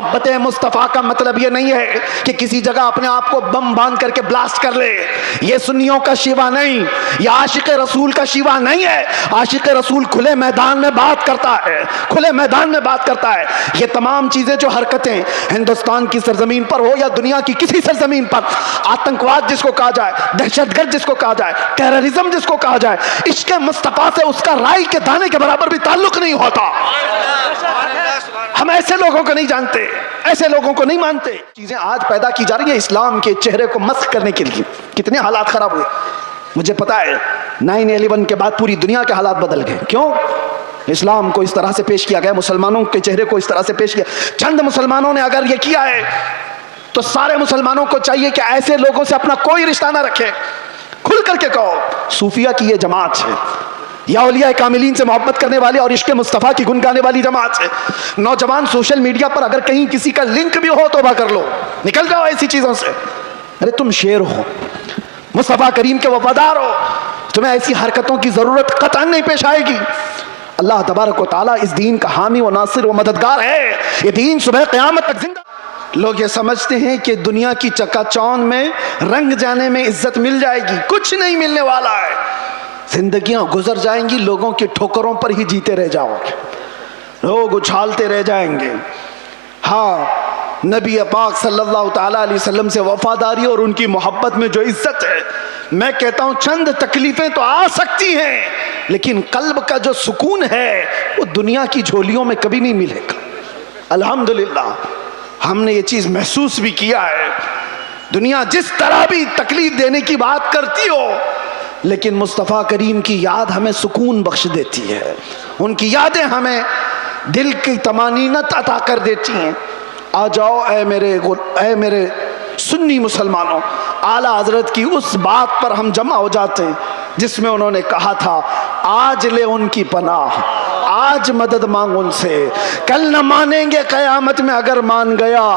محبت مصطفیٰ کا مطلب یہ نہیں ہے کہ کسی جگہ اپنے آپ کو بم باندھ کر کے بلاسٹ کر لے. یہ سنیوں کا شیوا نہیں, یہ عاشق رسول کا شیوا نہیں ہے. عاشق رسول کھلے میدان میں بات کرتا ہے, کھلے میدان میں بات کرتا ہے. یہ تمام چیزیں جو حرکتیں ہندوستان کی سرزمین پر ہو یا دنیا کی کسی سرزمین پر, آتنکواد جس کو کہا جائے, دہشت گرد جس کو کہا جائے, ٹیررزم جس کو کہا جائے, عشق مصطفیٰ سے اس کا رائی کے دانے کے برابر بھی تعلق نہیں ہوتا. ہم ایسے لوگوں کو نہیں جانتے, ایسے لوگوں کو نہیں مانتے. چیزیں آج پیدا کی جا رہی ہیں اسلام کے چہرے کو مسخ کرنے کے لیے. کتنے حالات خراب ہوئے مجھے پتا ہے. 9/11 کے بعد پوری دنیا کے حالات بدل گئے. کیوں؟ اسلام کو اس طرح سے پیش کیا گیا, مسلمانوں کے چہرے کو اس طرح سے پیش کیا. چند مسلمانوں نے اگر یہ کیا ہے تو سارے مسلمانوں کو چاہیے کہ ایسے لوگوں سے اپنا کوئی رشتہ نہ رکھے. کھل کر کے کہو, صوفیہ کی یہ جماعت ہے, یا اولیاء کاملین سے محبت کرنے والی اور عشق مصطفیٰ کی گن گانے والی جماعت ہے. نوجوان سوشل میڈیا پر اگر کہیں کسی کا لنک بھی ہو توبہ کر لو, نکل جاؤ ایسی چیزوں سے. ارے تم شیر ہو, مصطفیٰ کریم کے وفادار ہو, تمہیں ایسی حرکتوں کی ضرورت قطعاً نہیں پیش آئے گی. اللہ تبارک و تعالیٰ اس دین کا حامی و ناصر و مددگار ہے. یہ دین صبح قیامت تک زندہ. لوگ یہ سمجھتے ہیں کہ دنیا کی چکا چوند میں رنگ جانے میں عزت مل جائے گی. کچھ نہیں ملنے والا ہے. زندگیاں گزر جائیں گی, لوگوں کی ٹھوکروں پر ہی جیتے رہ جاؤ گے, لوگ اچھالتے رہ جائیں گے. ہاں, نبی پاک صلی اللہ تعالیٰ علیہ وسلم سے وفاداری اور ان کی محبت میں جو عزت ہے, میں کہتا ہوں چند تکلیفیں تو آ سکتی ہیں, لیکن قلب کا جو سکون ہے وہ دنیا کی جھولیوں میں کبھی نہیں ملے گا. الحمدللہ ہم نے یہ چیز محسوس بھی کیا ہے. دنیا جس طرح بھی تکلیف دینے کی بات کرتی ہو, لیکن مصطفیٰ کریم کی یاد ہمیں سکون بخش دیتی ہے. ان کی یادیں ہمیں دل کی طمانینت عطا کر دیتی ہیں. آ جاؤ اے میرے سنی مسلمانوں, اعلیٰ حضرت کی اس بات پر ہم جمع ہو جاتے ہیں جس میں انہوں نے کہا تھا, آج لے ان کی پناہ, آج مدد مانگ ان سے, کل نہ مانیں گے قیامت میں اگر مان گیا.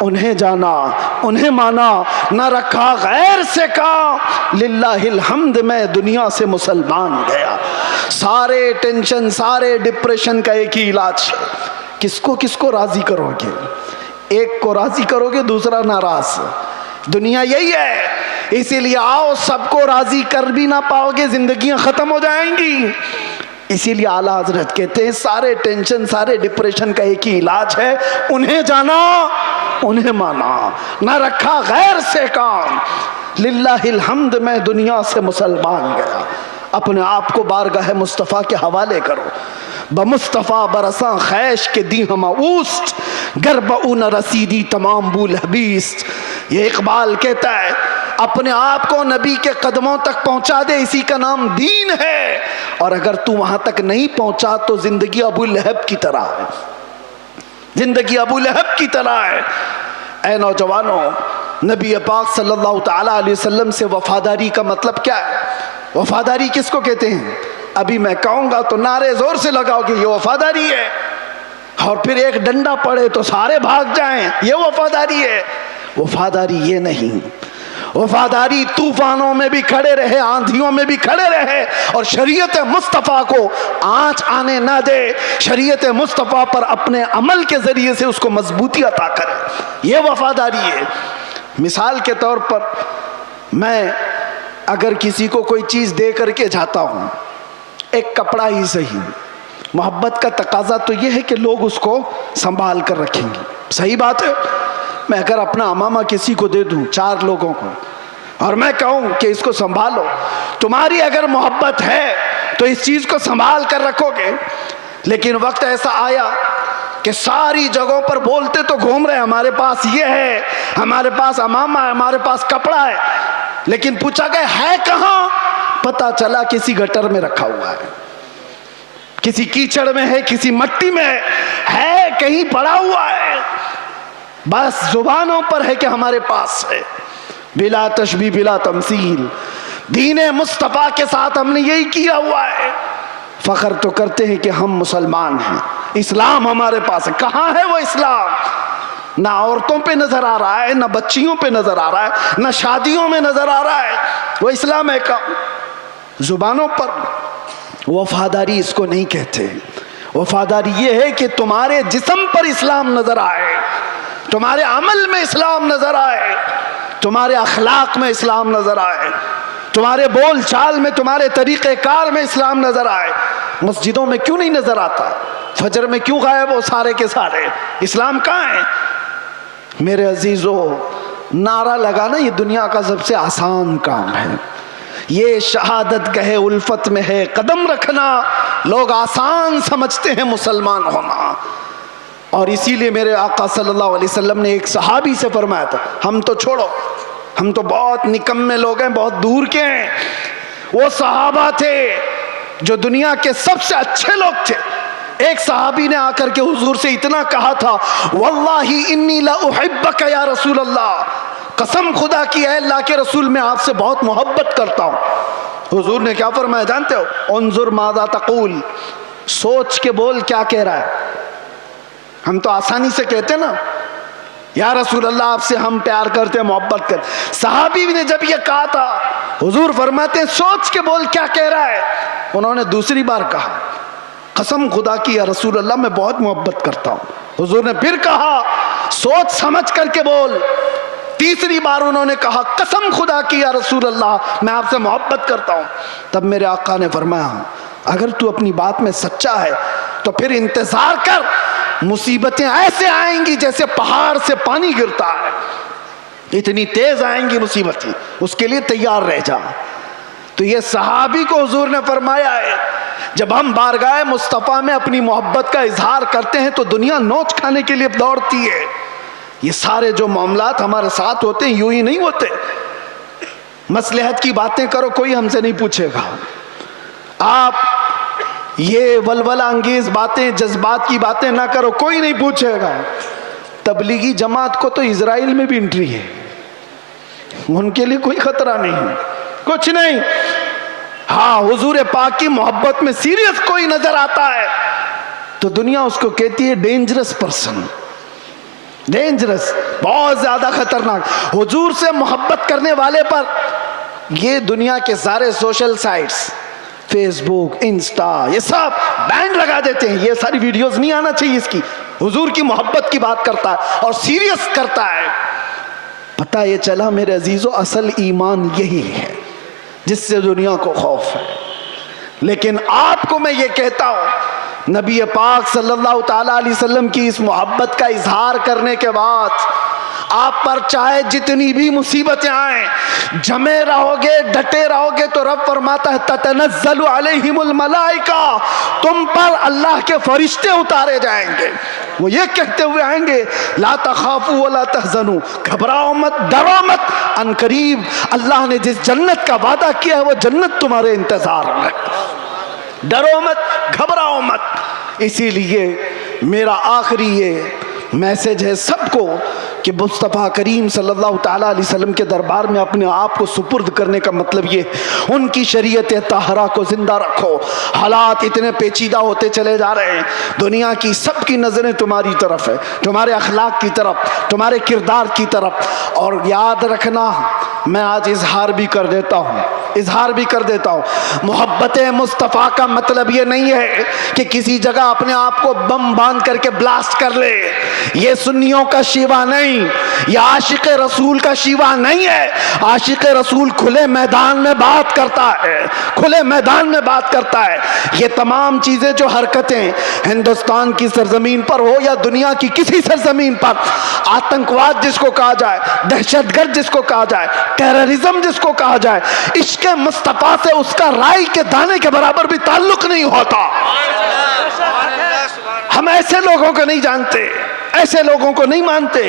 انہیں جانا, انہیں مانا, نہ رکھا غیر سے کا, للہ الحمد میں دنیا سے مسلمان گیا. سارے ٹینشن, سارے ڈپریشن کا ایک ہی علاج ہے. کس کو راضی کرو گے؟ ایک کو راضی کرو گے, دوسرا ناراض. دنیا یہی ہے. اسی لیے آؤ, سب کو راضی کر بھی نہ پاؤ گے, زندگیاں ختم ہو جائیں گی. اسی لیے اعلیٰ حضرت کہتے ہیں سارے ٹینشن, سارے ڈپریشن کا ایک ہی علاج ہے, انہیں جانا, انہیں مانا, نہ رکھا غیر سے کام. للہ الحمد میں دنیا سے مسلمان گیا. اپنے آپ کو بارگاہ مصطفیٰ کے حوالے کرو. بمصطفیٰ برساں خیش کے دی ہم اوست, گرب اون رسیدی تمام بول حبیست. یہ اقبال کہتا ہے اپنے آپ کو نبی کے قدموں تک پہنچا دے, اسی کا نام دین ہے. اور اگر تو وہاں تک نہیں پہنچا تو زندگی ابو لہب کی طرح ہے, زندگی ابو لہب کی طرح ہے. اے نوجوانوں, نبی پاک صلی اللہ تعالیٰ علیہ وسلم سے وفاداری کا مطلب کیا ہے؟ وفاداری کس کو کہتے ہیں؟ ابھی میں کہوں گا تو نعرے زور سے لگاؤ گے یہ وفاداری ہے, اور پھر ایک ڈنڈا پڑے تو سارے بھاگ جائیں, یہ وفاداری ہے. وفاداری یہ نہیں. وفاداری طوفانوں میں بھی کھڑے رہے, آندھیوں میں بھی کھڑے رہے, اور شریعت مصطفیٰ کو آنچ آنے نہ دے. شریعت مصطفیٰ پر اپنے عمل کے ذریعے سے اس کو مضبوطی عطا کرے, یہ وفاداری ہے. مثال کے طور پر میں اگر کسی کو کوئی چیز دے کر کے جاتا ہوں, ایک کپڑا ہی صحیح, محبت کا تقاضا تو یہ ہے کہ لوگ اس کو سنبھال کر رکھیں گے. صحیح بات ہے. میں اگر اپنا امامہ کسی کو دے دوں, 4 لوگوں کو, اور میں کہوں کہ اس کو سنبھالو, تمہاری اگر محبت ہے تو اس چیز کو سنبھال کر رکھو گے. لیکن وقت ایسا آیا کہ ساری جگہوں پر بولتے تو گھوم رہے, ہمارے پاس یہ ہے, ہمارے پاس امامہ ہے, ہمارے پاس کپڑا ہے, لیکن پوچھا گیا ہے کہاں؟ پتا چلا کسی گٹر میں رکھا ہوا ہے, کسی کیچڑ میں ہے, کسی مٹی میں ہے, کہیں پڑا ہوا ہے. بس زبانوں پر ہے کہ ہمارے پاس ہے. بلا تشبیہ بلا تمثیل, دین مصطفیٰ کے ساتھ ہم نے یہی کیا ہوا ہے. فخر تو کرتے ہیں کہ ہم مسلمان ہیں, اسلام ہمارے پاس ہے. کہاں ہے وہ اسلام؟ نہ عورتوں پہ نظر آ رہا ہے, نہ بچیوں پہ نظر آ رہا ہے, نہ شادیوں میں نظر آ رہا ہے. وہ اسلام ہے کہاں؟ زبانوں پر. وفاداری اس کو نہیں کہتے. وفاداری یہ ہے کہ تمہارے جسم پر اسلام نظر آئے, تمہارے عمل میں اسلام نظر آئے، تمہارے اخلاق میں اسلام نظر آئے، تمہارے بول چال میں، تمہارے طریقہ کار میں اسلام نظر آئے۔ مسجدوں میں کیوں نہیں نظر آتا؟ فجر میں کیوں غائب ہو سارے کے سارے؟ اسلام کہاں ہے؟ میرے عزیزو، نعرہ لگانا یہ دنیا کا سب سے آسان کام ہے، یہ شہادت گہے الفت میں ہے قدم رکھنا، لوگ آسان سمجھتے ہیں مسلمان ہونا۔ اور اسی لیے میرے آقا صلی اللہ علیہ وسلم نے ایک صحابی سے فرمایا تھا، ہم تو چھوڑو، ہم تو بہت نکمے لوگ ہیں، بہت دور کے ہیں، وہ صحابہ تھے جو دنیا کے سب سے اچھے لوگ تھے۔ ایک صحابی نے آ کر کے حضور سے اتنا کہا تھا، واللہ انی لا احبک یا رسول اللہ، قسم خدا کی ہے اللہ کے رسول میں آپ سے بہت محبت کرتا ہوں۔ حضور نے کیا فرمایا جانتے ہو؟ انظر ماذا تقول، سوچ کے بول کیا کہہ رہا ہے۔ ہم تو آسانی سے کہتے نا یا رسول اللہ آپ سے ہم پیار کرتے ہیں، محبت کرتے۔ صحابی نے جب یہ کہا تھا، حضور فرماتے ہیں سوچ کے بول کیا کہہ رہا ہے۔ انہوں نے دوسری بار کہا، قسم خدا کی یا رسول اللہ میں بہت محبت کرتا ہوں۔ حضور نے پھر کہا سوچ سمجھ کر کے بول۔ تیسری بار انہوں نے کہا قسم خدا کی یا رسول اللہ میں آپ سے محبت کرتا ہوں۔ تب میرے آقا نے فرمایا اگر تو اپنی بات میں سچا ہے تو پھر انتظار کر، مصیبتیں ایسے آئیں گی جیسے پہاڑ سے پانی گرتا ہے، اتنی تیز آئیں گی مصیبتیں، اس کے لیے تیار رہ جا۔ تو یہ صحابی کو حضور نے فرمایا ہے جب ہم بارگاہ مصطفیٰ میں اپنی محبت کا اظہار کرتے ہیں تو دنیا نوچ کھانے کے لیے دوڑتی ہے۔ یہ سارے جو معاملات ہمارے ساتھ ہوتے ہیں یوں ہی نہیں ہوتے۔ مصلحت کی باتیں کرو کوئی ہم سے نہیں پوچھے گا، آپ یہ ولولہ انگیز باتیں جذبات کی باتیں نہ کرو کوئی نہیں پوچھے گا۔ تبلیغی جماعت کو تو اسرائیل میں بھی انٹری ہے، ان کے لیے کوئی خطرہ نہیں، کچھ نہیں۔ ہاں حضور پاک کی محبت میں سیریس کوئی نظر آتا ہے تو دنیا اس کو کہتی ہے ڈینجرس پرسن، ڈینجرس، بہت زیادہ خطرناک۔ حضور سے محبت کرنے والے پر یہ دنیا کے سارے سوشل سائٹس، فیس بک، انسٹا، یہ سب بینڈ لگا دیتے ہیں، یہ ساری ویڈیوز نہیں آنا چاہیے اس کی۔ حضور کی محبت کی بات کرتا ہے اور سیریس کرتا ہے۔ پتہ یہ چلا میرے عزیزو اصل ایمان یہی ہے جس سے دنیا کو خوف ہے۔ لیکن آپ کو میں یہ کہتا ہوں نبی پاک صلی اللہ تعالیٰ علیہ وسلم کی اس محبت کا اظہار کرنے کے بعد آپ پر چاہے جتنی بھی مصیبتیں آئیں، جمے رہو گے، ڈٹے رہو گے تو رب فرماتا ہے تتنزل علیہم الملائکہ، تم پر اللہ کے فرشتے اتارے جائیں گے، وہ یہ کہتے ہوئے آئیں گے لا تخافوا ولا تحزنوا، گھبراؤ مت، ڈرو مت، ان قریب اللہ نے جس جنت کا وعدہ کیا ہے وہ جنت تمہارے انتظار میں، ڈرو مت، گھبراؤ مت۔ اسی لیے میرا آخری یہ میسج ہے سب کو کہ مصطفیٰ کریم صلی اللہ تعالیٰ علیہ وسلم کے دربار میں اپنے آپ کو سپرد کرنے کا مطلب یہ ان کی شریعت طاہرہ کو زندہ رکھو۔ حالات اتنے پیچیدہ ہوتے چلے جا رہے ہیں، دنیا کی سب کی نظریں تمہاری طرف ہے، تمہارے اخلاق کی طرف، تمہارے کردار کی طرف۔ اور یاد رکھنا میں آج اظہار بھی کر دیتا ہوں، محبت مصطفیٰ کا مطلب یہ نہیں ہے کہ کسی جگہ اپنے آپ کو بم باندھ کر کے بلاسٹ کر لے، یہ سنیوں کا شیوا نہیں، یہ عاشق رسول کا شیوا نہیں ہے۔ عاشق رسول کھلے میدان میں بات کرتا ہے، کھلے میدان میں بات کرتا ہے۔ یہ تمام چیزیں جو حرکتیں ہندوستان کی سرزمین پر ہو یا دنیا کی کسی سرزمین پر، آتنکواد جس کو کہا جائے، دہشت گرد جس کو کہا جائے، ٹیررزم جس کو کہا جائے، عشق مصطفیٰ سے اس کا رائی کے دانے کے برابر بھی تعلق نہیں ہوتا۔ ہم ایسے لوگوں کو نہیں جانتے، ایسے لوگوں کو نہیں مانتے۔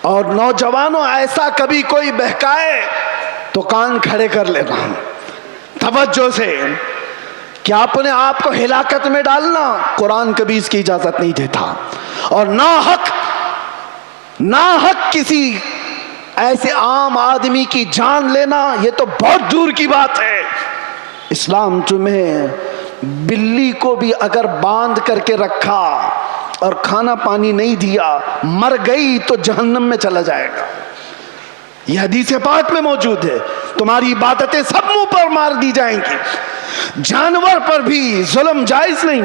اور نوجوانوں ایسا کبھی کوئی بہکائے تو کان کھڑے کر لینا توجہ سے کہ اپنے آپ کو ہلاکت میں ڈالنا قرآن کبھی اس کی اجازت نہیں دیتا۔ اور ناحق کسی ایسے عام آدمی کی جان لینا یہ تو بہت دور کی بات ہے۔ اسلام تمہیں بلی کو بھی اگر باندھ کر کے رکھا اور کھانا پانی نہیں دیا، مر گئی تو جہنم میں چلا جائے گا، یہ حدیث پاک میں موجود ہے۔ تمہاری عبادتیں سب منہ پر مار دی جائیں گی، جانور پر بھی ظلم جائز نہیں۔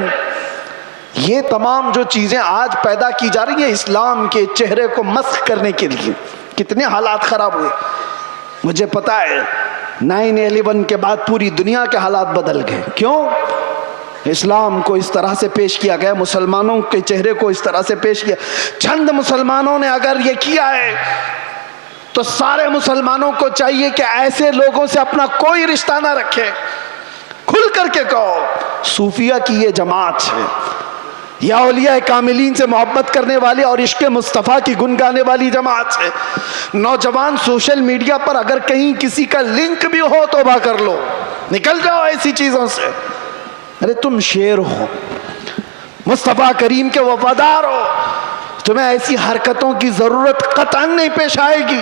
یہ تمام جو چیزیں آج پیدا کی جا رہی ہیں اسلام کے چہرے کو مسخ کرنے کے لیے، کتنے حالات خراب ہوئے. مجھے پتا ہے 9/11 کے بعد پوری دنیا کے حالات بدل گئے. کیوں؟ اسلام کو اس طرح سے پیش کیا گیا، مسلمانوں کے چہرے کو اس طرح سے پیش کیا. چند مسلمانوں نے اگر یہ کیا ہے تو سارے مسلمانوں کو چاہیے کہ ایسے لوگوں سے اپنا کوئی رشتہ نہ رکھے. کھل کر کے کہو صوفیہ کی یہ جماعت ہے یا اولیاء کاملین سے محبت کرنے والی اور عشق مصطفیٰ کی گنگانے والی جماعت ہے. نوجوان سوشل میڈیا پر اگر کہیں کسی کا لنک بھی ہو توبہ کر لو، نکل جاؤ ایسی چیزوں سے. ارے تم شیر ہو، مصطفیٰ کریم کے وفادار ہو، تمہیں ایسی حرکتوں کی ضرورت قطعاً نہیں پیش آئے گی.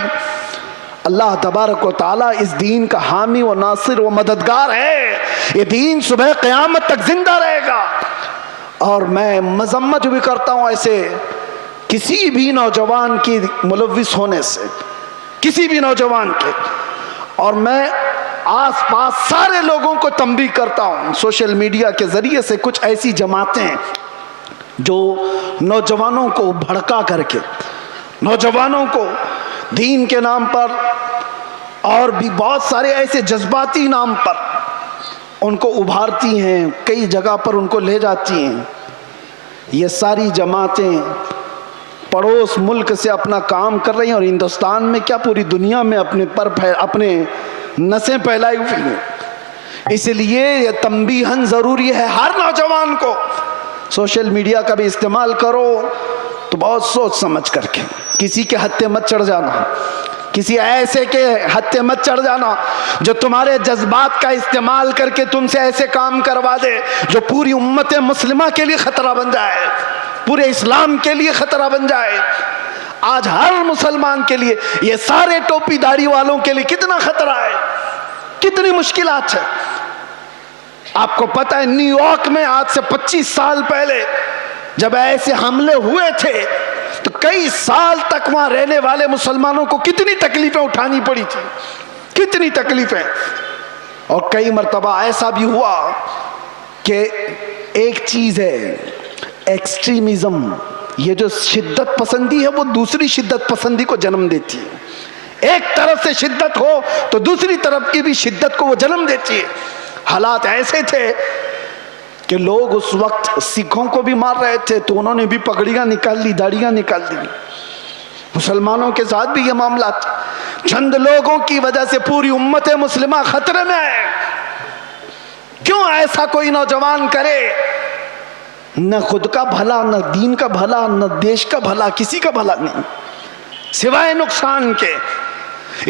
اللہ تبارک و تعالیٰ اس دین کا حامی و ناصر و مددگار ہے. یہ دین صبح قیامت تک زندہ رہے گا. اور میں مذمت بھی کرتا ہوں ایسے کسی بھی نوجوان کی ملوث ہونے سے، کسی بھی نوجوان کے. اور میں آس پاس سارے لوگوں کو تنبیہ کرتا ہوں، سوشل میڈیا کے ذریعے سے کچھ ایسی جماعتیں جو نوجوانوں کو بھڑکا کر کے، نوجوانوں کو دین کے نام پر اور بھی بہت سارے ایسے جذباتی نام پر ان کو ابھارتی ہیں، کئی جگہ پر ان کو لے جاتی ہیں. یہ ساری جماعتیں پڑوس ملک سے اپنا کام کر رہی ہیں اور ہندوستان میں کیا پوری دنیا میں اپنے نسیں پھیلائی ہوئی ہیں. اس لیے یہ تنبیہاً ضروری ہے ہر نوجوان کو سوشل میڈیا کا بھی استعمال کرو تو بہت سوچ سمجھ کر کے. کسی کے ہتھے مت چڑھ جانا، کسی ایسے کے ہتھے مت چڑھ جانا جو تمہارے جذبات کا استعمال کر کے تم سے ایسے کام کروا دے جو پوری امت مسلمہ کے لیے خطرہ بن جائے، پورے اسلام کے لیے خطرہ بن جائے. آج ہر مسلمان کے لیے، یہ سارے ٹوپی داڑھی والوں کے لیے کتنا خطرہ ہے، کتنی مشکلات ہے. آپ کو پتہ ہے نیو یارک میں آج سے 25 سال پہلے جب ایسے حملے ہوئے تھے تو کئی سال تک وہاں رہنے والے مسلمانوں کو کتنی تکلیفیں اٹھانی پڑی تھی، کتنی تکلیفیں. اور کئی مرتبہ ایسا بھی ہوا کہ ایک چیز ہے ایکسٹریمزم، یہ جو شدت پسندی ہے وہ دوسری شدت پسندی کو جنم دیتی ہے. ایک طرف سے شدت ہو تو دوسری طرف کی بھی شدت کو وہ جنم دیتی ہے. حالات ایسے تھے کہ لوگ اس وقت سکھوں کو بھی مار رہے تھے تو انہوں نے بھی پگڑیاں نکال لی، داڑیاں نکال دی. مسلمانوں کے ساتھ بھی یہ معاملات، چند لوگوں کی وجہ سے پوری امت مسلمہ خطرے میں ہے. کیوں ایسا کوئی نوجوان کرے؟ نہ خود کا بھلا، نہ دین کا بھلا، نہ دیش کا بھلا، کسی کا بھلا نہیں سوائے نقصان کے.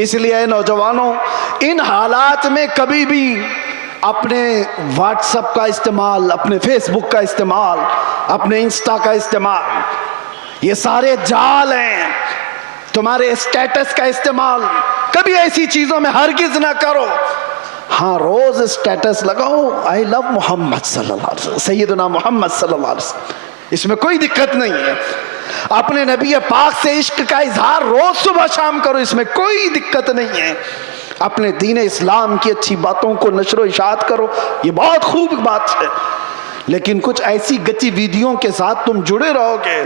اس لیے اے نوجوانوں، ان حالات میں کبھی بھی اپنے واٹس ایپ کا استعمال، اپنے فیس بک کا استعمال، اپنے انسٹا کا استعمال، یہ سارے جال ہیں. تمہارے اسٹیٹس کا استعمال کبھی ایسی چیزوں میں ہرگز نہ کرو. ہاں روز اسٹیٹس لگاؤ آئی لو محمد صلی اللہ علیہ وسلم، سیدنا محمد صلی اللہ علیہ وسلم، اس میں کوئی دقت نہیں ہے. اپنے نبی پاک سے عشق کا اظہار روز صبح شام کرو، اس میں کوئی دقت نہیں ہے. اپنے دین اسلام کی اچھی باتوں کو نشر و اشاعت کرو، یہ بہت خوب بات ہے. لیکن کچھ ایسی گتی ویدیوں کے ساتھ تم جڑے رہو گے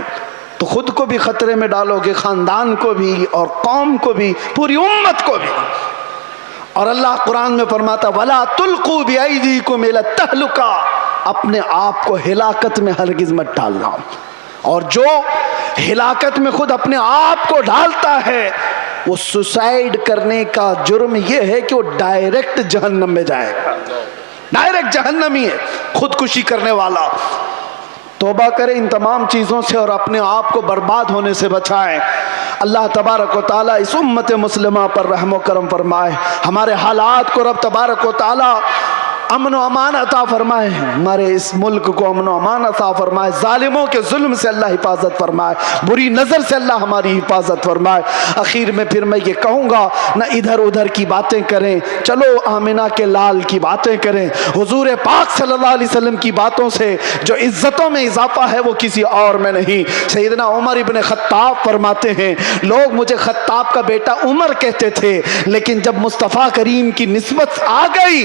تو خود کو بھی خطرے میں ڈالو گے، خاندان کو بھی اور قوم کو بھی، پوری امت کو بھی. اور اللہ قرآن میں فرماتا وَلَا تُلْقُوا بِأَيْدِيكُمْ إِلَى التَّهْلُكَةِ، اپنے آپ کو ہلاکت میں ہرگز مت ڈالنا. اور جو ہلاکت میں خود اپنے آپ کو ڈالتا ہے وہ سوسائیڈ کرنے کا جرم یہ ہے کہ وہ ڈائریکٹ جہنم میں جائے گا، ڈائریکٹ جہنمی ہے خودکشی کرنے والا. توبہ کریں ان تمام چیزوں سے اور اپنے آپ کو برباد ہونے سے بچائیں. اللہ تبارک و تعالیٰ اس امت مسلمہ پر رحم و کرم فرمائے. ہمارے حالات کو رب تبارک و تعالیٰ امن و امان عطا فرمائے، ہمارے اس ملک کو امن و امان عطا فرمائے، ظالموں کے ظلم سے اللہ حفاظت فرمائے، بری نظر سے اللہ ہماری حفاظت فرمائے. اخیر میں پھر میں یہ کہوں گا نہ ادھر ادھر کی باتیں کریں، چلو آمنہ کے لال کی باتیں کریں، حضور پاک صلی اللہ علیہ وسلم کی باتوں سے جو عزتوں میں اضافہ ہے وہ کسی اور میں نہیں. سیدنا عمر ابن خطاب فرماتے ہیں لوگ مجھے خطاب کا بیٹا عمر کہتے تھے، لیکن جب مصطفیٰ کریم کی نسبت آ گئی